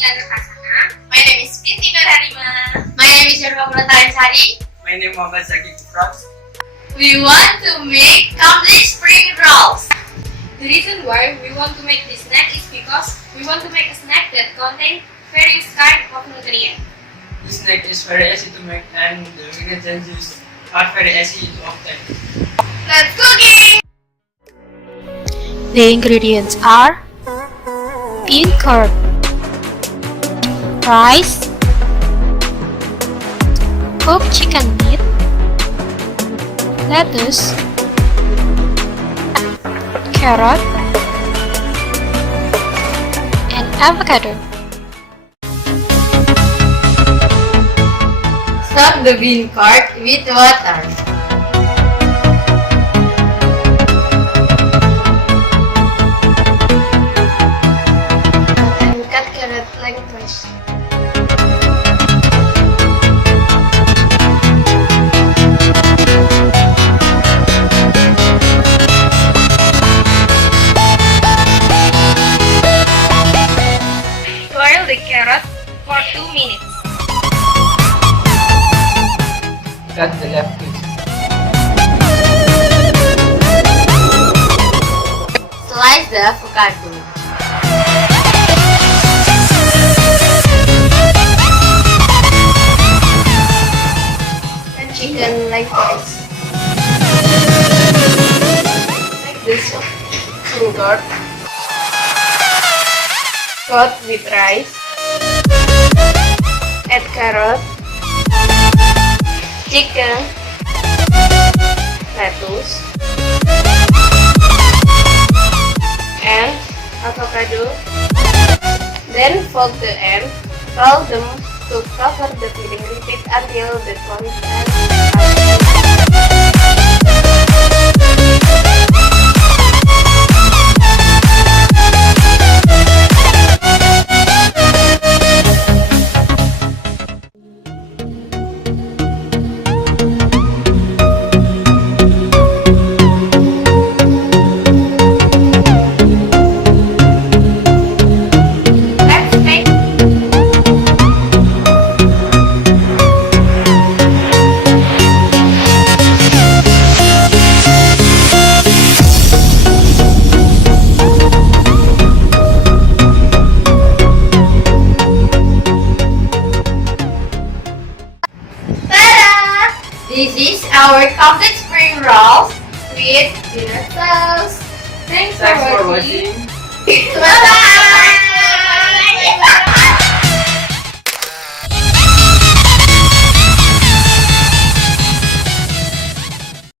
Nia Nur Khasanah. My name is Binti Halimah. My name is Yanfa. My name is Mochamad Zakki. We want to make complete spring rolls. The reason why we want to make this snack is because we want to make a snack that contains various kinds of nutrients. This snack is very easy to make and the ingredients are very easy to obtain. Let's cooking! The ingredients are bean curd, rice, cooked chicken meat, lettuce, carrot, and avocado. Soak the bean curd with water. And cut carrot lengthwise. Boil the carrot for 2 minutes. Cut the lettuce. Slice the avocado. And chicken lengthwise. Like this. Curd. Cut with rice. Add carrot. Chicken, lettuce, and avocado. Then fold the end, roll them to cover the filling. Repeat until the content. This is our complete spring rolls with peanut sauce. Thanks for watching. Bye-bye!